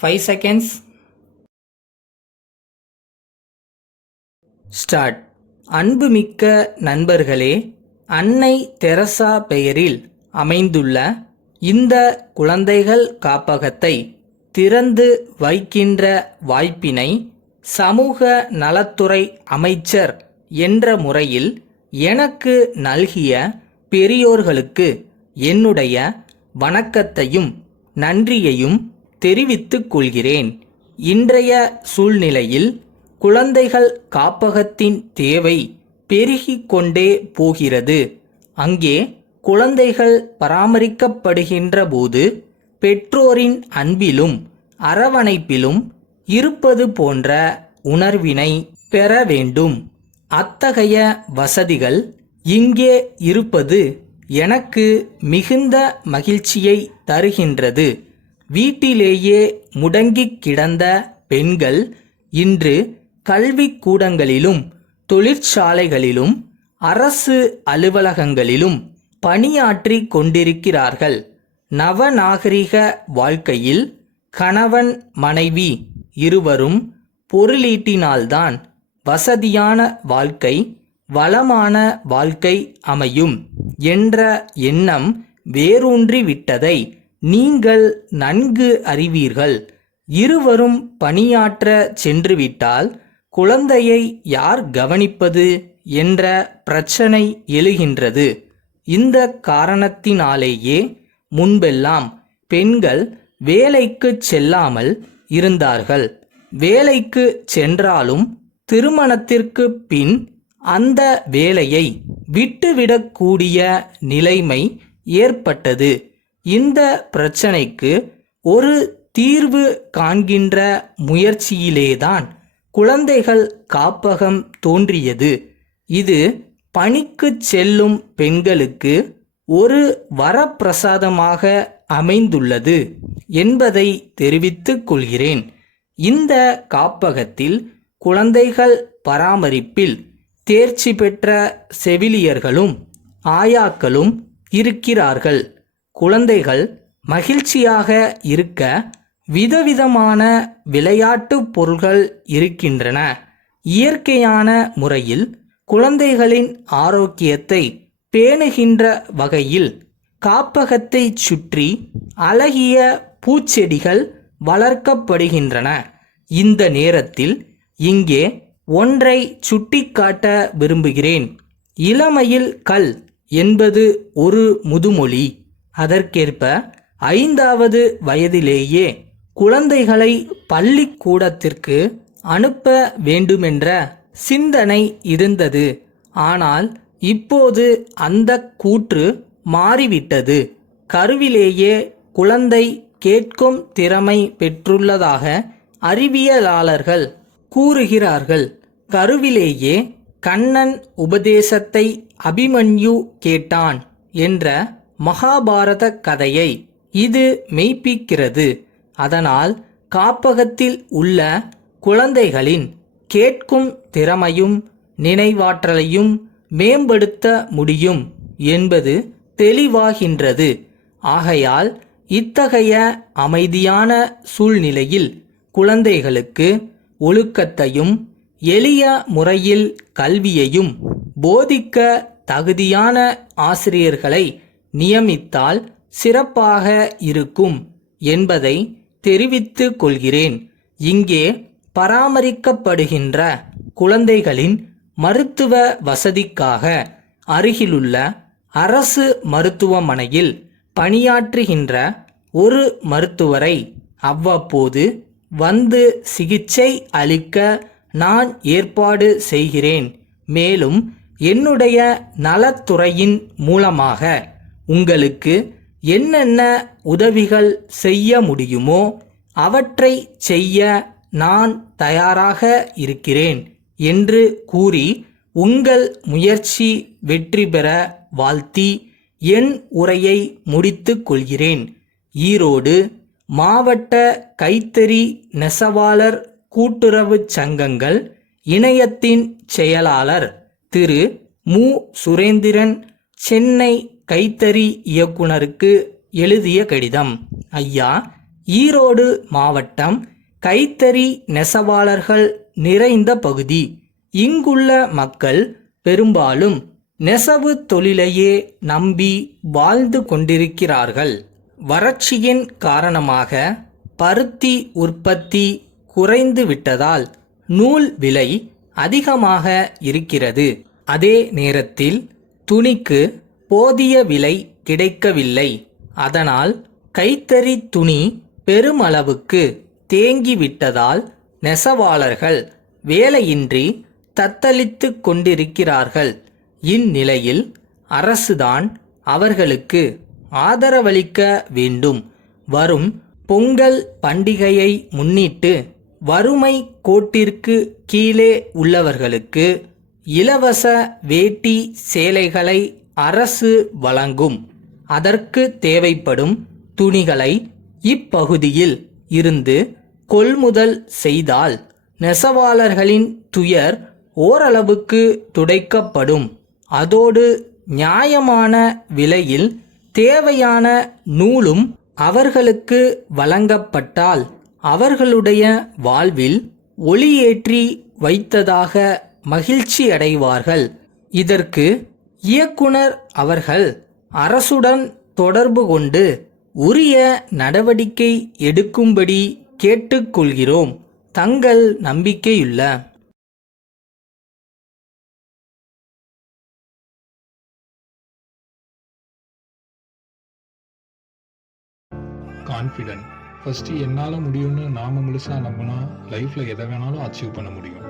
5 seconds. Start. அன்புமிக்க நண்பர்களே, அன்னை தெரசா பெயரில் அமைந்துள்ள இந்த குழந்தைகள் காப்பகத்தை திறந்து வைக்கின்ற வாய்ப்பினை சமூக நலத்துறை அமைச்சர் என்ற முறையில் எனக்கு நல்கிய பெரியோர்களுக்கு என்னுடைய வணக்கத்தையும் நன்றியையும் தெரிவித்துக் கொள்கிறேன். இன்றைய சூழ்நிலையில் குழந்தைகள் காப்பகத்தின் தேவை பெருகிக் கொண்டே போகிறது. அங்கே குழந்தைகள் பராமரிக்கப்படுகின்ற போது பெற்றோரின் அன்பிலும் அரவணைப்பிலும் இருப்பது போன்ற உணர்வினை பெற வேண்டும். அத்தகைய வசதிகள் இங்கே இருப்பது எனக்கு மிகுந்த மகிழ்ச்சியை தருகின்றது. வீட்டிலேயே முடங்கிக் கிடந்த பெண்கள் இன்று கல்விக்கூடங்களிலும் தொழிற்சாலைகளிலும் அரசு அலுவலகங்களிலும் பணியாற்றி கொண்டிருக்கிறார்கள். நவநாகரிக வாழ்க்கையில் கணவன் மனைவி இருவரும் பொருளீட்டினால்தான் வசதியான வாழ்க்கை, வளமான வாழ்க்கை அமையும் என்ற எண்ணம் வேரூன்றிவிட்டதை நீங்கள் நன்கு அறிவீர்கள். இருவரும் பணியாற்ற சென்றுவிட்டால் குழந்தையை யார் கவனிப்பது என்ற பிரச்சனை எழுகின்றது. இந்த காரணத்தினாலேயே முன்பெல்லாம் பெண்கள் வேலைக்கு செல்லாமல் இருந்தார்கள். வேலைக்கு சென்றாலும் திருமணத்திற்கு பின் அந்த வேலையை விட்டுவிடக்கூடிய நிலைமை ஏற்பட்டது. இந்த பிரச்சனைக்கு ஒரு தீர்வு காண்கின்ற முயற்சியிலேதான் குழந்தைகள் காப்பகம் தோன்றியது. இது பணிக்கு செல்லும் பெண்களுக்கு ஒரு வரப்பிரசாதமாக அமைந்துள்ளது என்பதை தெரிவித்துக் கொள்கிறேன். இந்த காப்பகத்தில் குழந்தைகள் பராமரிப்பில் தேர்ச்சி பெற்ற செவிலியர்களும் ஆயாக்களும் இருக்கிறார்கள். குழந்தைகள் மகிழ்ச்சியாக இருக்க விதவிதமான விளையாட்டு பொருள்கள் இருக்கின்றன. இயற்கையான முறையில் குழந்தைகளின் ஆரோக்கியத்தை பேணுகின்ற வகையில் காப்பகத்தை சுற்றி அழகிய பூச்செடிகள் வளர்க்கப்படுகின்றன. இந்த நேரத்தில் இங்கே ஒன்றை சுட்டிக்காட்ட விரும்புகிறேன். இளமையில் கல் என்பது ஒரு முதுமொழி. அதற்கேற்ப 5வது வயதிலேயே குழந்தைகளை பள்ளிக்கூடத்திற்கு அனுப்ப வேண்டுமென்ற சிந்தனை இருந்தது. ஆனால் இப்போது அந்த கூற்று மாறிவிட்டது. கருவிலேயே குழந்தை கேட்கும் திறமை பெற்றுள்ளதாக அறிவியலாளர்கள் கூறுகிறார்கள். கருவிலேயே கண்ணன் உபதேசத்தை அபிமன்யு கேட்டான் என்ற மகாபாரத கதையை இது மெய்ப்பிக்கிறது. அதனால் காப்பகத்தில் உள்ள குழந்தைகளின் கேட்கும் திறமையும் நினைவாற்றலையும் மேம்படுத்த முடியும் என்பது தெளிவாகின்றது. ஆகையால் இத்தகைய அமைதியான சூழ்நிலையில் குழந்தைகளுக்கு ஒழுக்கத்தையும் எளிய முறையில் கல்வியையும் போதிக்க தகுதியான ஆசிரியர்களை நியமித்தால் சிறப்பாக இருக்கும் என்பதை தெரிவித்துக் கொள்கிறேன். இங்கே பராமரிக்கப்படுகின்ற குழந்தைகளின் மருத்துவ வசதிக்காக அருகிலுள்ள அரசு மருத்துவமனையில் பணியாற்றுகின்ற ஒரு மருத்துவரை அவ்வப்போது வந்து சிகிச்சை அளிக்க நான் ஏற்பாடு செய்கிறேன். மேலும் என்னுடைய நலத்துறையின் மூலமாக உங்களுக்கு என்னென்ன உதவிகள் செய்ய முடியுமோ அவற்றை செய்ய நான் தயாராக இருக்கிறேன் என்று கூறி உங்கள் முயற்சி வெற்றி பெற வாழ்த்தி என் உரையை முடித்துக் கொள்கிறேன். ஈரோடு மாவட்ட கைத்தறி நெசவாளர் கூட்டுறவு சங்கங்கள் இணையத்தின் செயலாளர் திரு மு. சுரேந்திரன் சென்னை கைத்தறி இயக்குனருக்கு எழுதிய கடிதம். ஐயா, ஈரோடு மாவட்டம் கைத்தறி நெசவாளர்கள் நிறைந்த பகுதி. இங்குள்ள மக்கள் பெரும்பாலும் நெசவு தொழிலையே நம்பி வாழ்ந்து கொண்டிருக்கிறார்கள். வறட்சியின் காரணமாக பருத்தி உற்பத்தி குறைந்து விட்டதால் நூல் விலை அதிகமாக இருக்கிறது. அதே நேரத்தில் துணிக்கு போதிய விலை கிடைக்கவில்லை. அதனால் கைத்தறி துணி பெருமளவுக்கு தேங்கிவிட்டதால் நெசவாளர்கள் வேலையின்றி தத்தளித்து கொண்டிருக்கிறார்கள். இந்நிலையில் அரசுதான் அவர்களுக்கு ஆதரவளிக்க வேண்டும். வரும் பொங்கல் பண்டிகையை முன்னிட்டு வறுமை கோட்டிற்கு கீழே உள்ளவர்களுக்கு இலவச வேட்டி சேலைகளை அரசு வழங்கும். அதற்கு தேவைப்படும் துணிகளை இப்பகுதியில் இருந்து கொள்முதல் செய்தால் நெசவாளர்களின் துயர் ஓரளவுக்கு துடைக்கப்படும். அதோடு நியாயமான விலையில் தேவையான நூலும் அவர்களுக்கு வழங்கப்பட்டால் அவர்களுடைய வாழ்வில் ஒளியேற்றி வைத்ததாக மகிழ்ச்சி அடைவார்கள். இதற்கு இயக்குனர் அவர்கள் அரசுடன் தொடர்பு கொண்டு உரிய நடவடிக்கை எடுக்கும்படி கேட்டுக்கொள்கிறோம். தங்கள் நம்பிக்கையுள்ள கான்ஃபிடென்ட். ஃபர்ஸ்ட் என்னால் முடியும்னு நாம முழுசா நம்பினா லைஃப்ல எதை வேணாலும் அச்சீவ் பண்ண முடியும்.